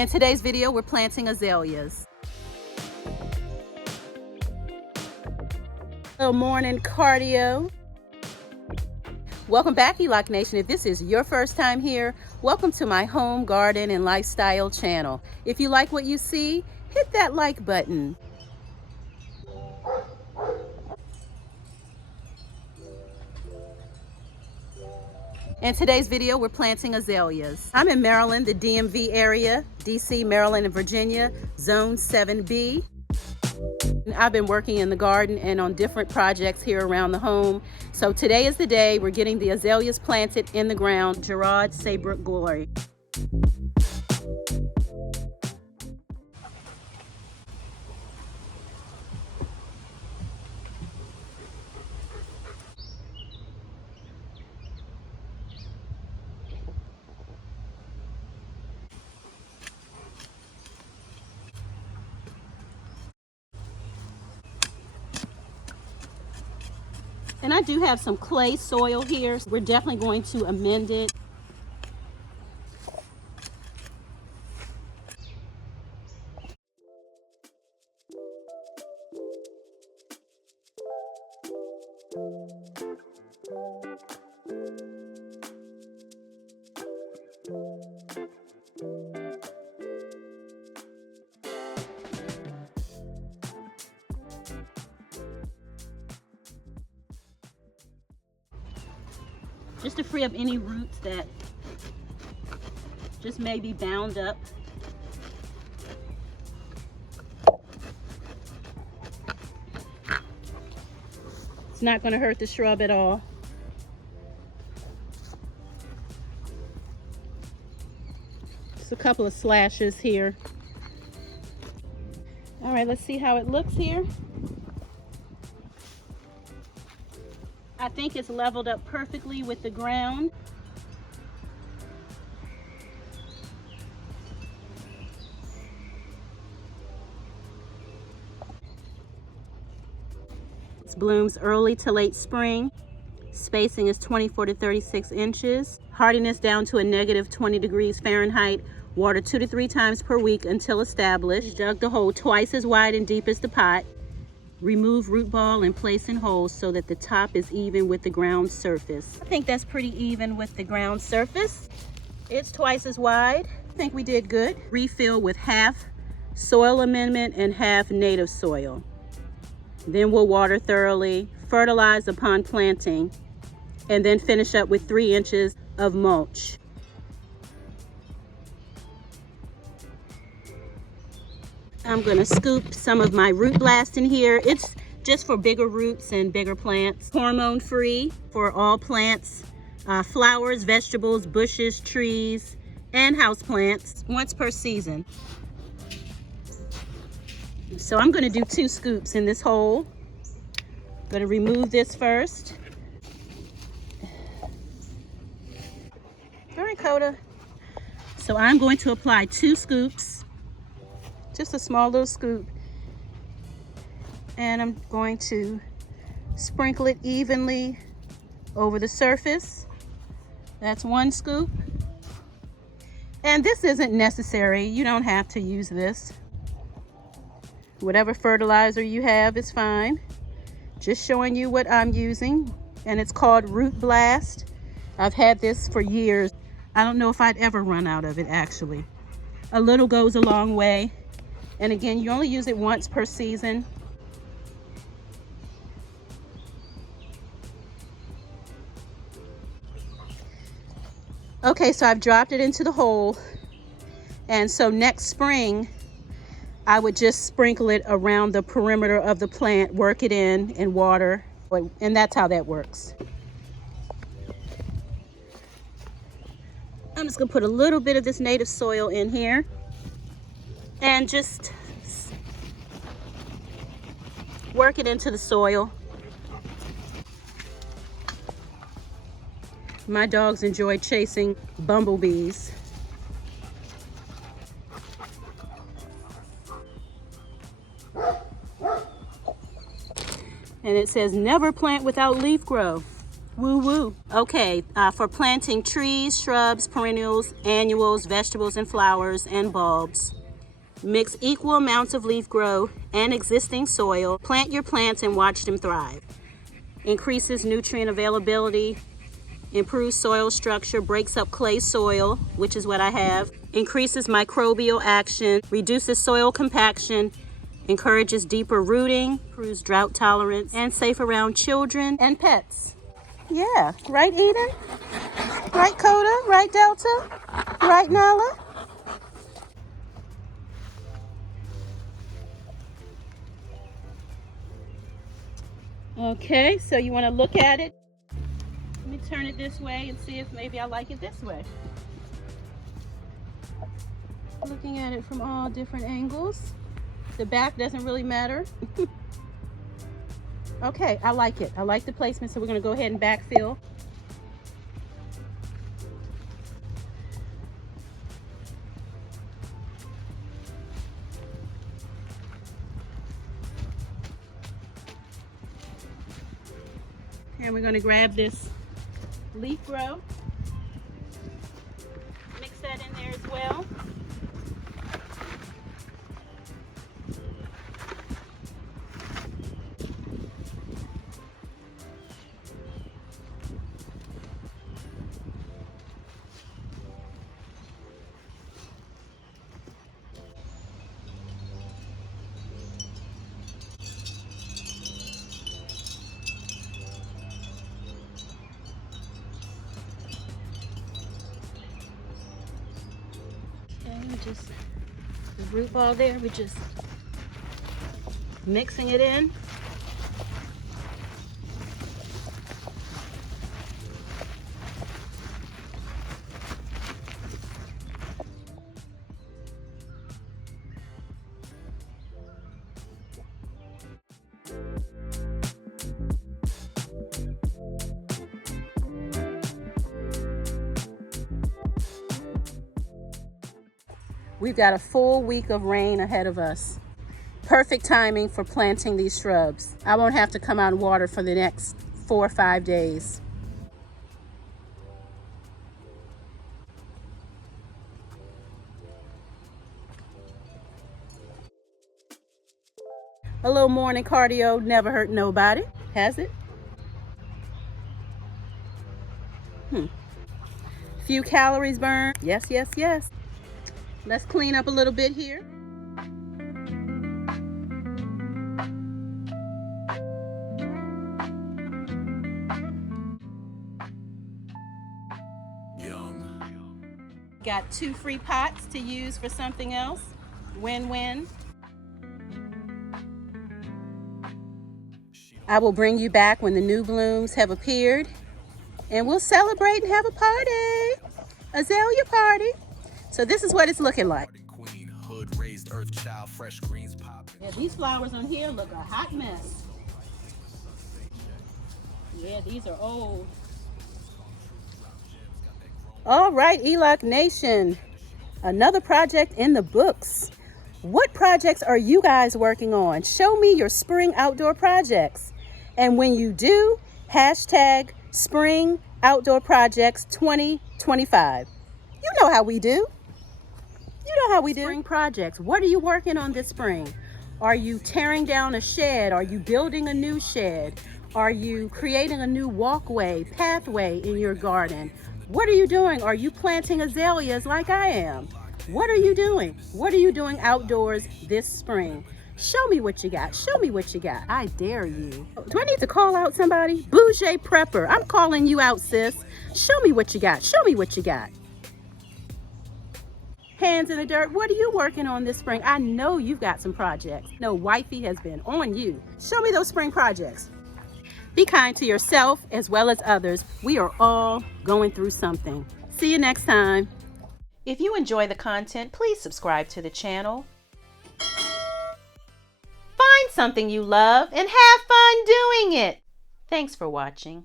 In today's video, we're planting azaleas. Little morning cardio. Welcome back, ELOC Nation. If this is your first time here, welcome to my home, garden, and lifestyle channel. If you like what you see, hit that like button. In today's video, we're planting azaleas. I'm in Maryland, the DMV area, DC, Maryland, and Virginia, Zone 7B. I've been working in the garden and on different projects here around the home. So today is the day we're getting the azaleas planted in the ground. Girard, Saybrook Glory. And I do have some clay soil here. So we're definitely going to amend it. Just to free up any roots that just may be bound up. It's not going to hurt the shrub at all. Just a couple of slashes here. All right, let's see how it looks here. I think it's leveled up perfectly with the ground. It blooms early to late spring. Spacing is 24 to 36 inches. Hardiness down to a negative 20 degrees Fahrenheit. Water 2 to 3 times per week until established. Dug the hole twice as wide and deep as the pot. Remove root ball and place in holes so that the top is even with the ground surface. I think that's pretty even with the ground surface. It's twice as wide. I think we did good. Refill with half soil amendment and half native soil. Then we'll water thoroughly, fertilize upon planting, and then finish up with 3 inches of mulch. I'm gonna scoop some of my root blast in here. It's just for bigger roots and bigger plants. Hormone free for all plants, flowers, vegetables, bushes, trees, and house plants once per season. So I'm gonna do 2 scoops in this hole. Gonna remove this first. All right, Coda. So I'm going to apply 2 scoops. Just a small little scoop, and I'm going to sprinkle it evenly over the surface. That's 1 scoop, and this isn't necessary. You don't have to use this. Whatever fertilizer you have is fine. Just showing you what I'm using, and it's called Root Blast. I've had this for years. I don't know if I'd ever run out of it, actually. A little goes a long way. And again, you only use it once per season. Okay, so I've dropped it into the hole. And so next spring, I would just sprinkle it around the perimeter of the plant, work it in and water. And that's how that works. I'm just gonna put a little bit of this native soil in here. And just work it into the soil. My dogs enjoy chasing bumblebees. And it says never plant without leaf growth. Woo woo. Okay, for planting trees, shrubs, perennials, annuals, vegetables and flowers, and bulbs. Mix equal amounts of leaf grow and existing soil. Plant your plants and watch them thrive. Increases nutrient availability, improves soil structure, breaks up clay soil, which is what I have, increases microbial action, reduces soil compaction, encourages deeper rooting, improves drought tolerance, and safe around children and pets. Yeah, right Eden? Right Coda? Right Delta? Right Nala? Okay, so you want to look at it. Let me turn it this way and see if maybe I like it this way. Looking at it from all different angles. The back doesn't really matter. Okay, I like it. I like the placement, so we're going to go ahead and backfill. And we're going to grab this leaf grow. Mix that in there as well. Just the root ball there, we're just mixing it in. We've got a full week of rain ahead of us. Perfect timing for planting these shrubs. I won't have to come out and water for the next 4 or 5 days. A little morning cardio never hurt nobody, has it? Few calories burned. Yes, yes, yes. Let's clean up a little bit here. Got 2 free pots to use for something else. Win-win. I will bring you back when the new blooms have appeared, and we'll celebrate and have a party. Azalea party. So this is what it's looking like. Yeah, these flowers on here look a hot mess. Yeah, these are old. All right, Eloc Nation, another project in the books. What projects are you guys working on? Show me your spring outdoor projects. And when you do, hashtag Spring Outdoor Projects 2025. You know how we do. You know how we do. Spring projects. What are you working on this spring? Are you tearing down a shed? Are you building a new shed? Are you creating a new walkway, pathway in your garden? What are you doing? Are you planting azaleas like I am? What are you doing? What are you doing outdoors this spring? Show me what you got. Show me what you got. I dare you. Do I need to call out somebody? Bougie Prepper. I'm calling you out, sis. Show me what you got. Show me what you got. Hands in the dirt. What are you working on this spring? I know you've got some projects. No, wifey has been on you. Show me those spring projects. Be kind to yourself as well as others. We are all going through something. See you next time. If you enjoy the content, please subscribe to the channel. Find something you love and have fun doing it. Thanks for watching.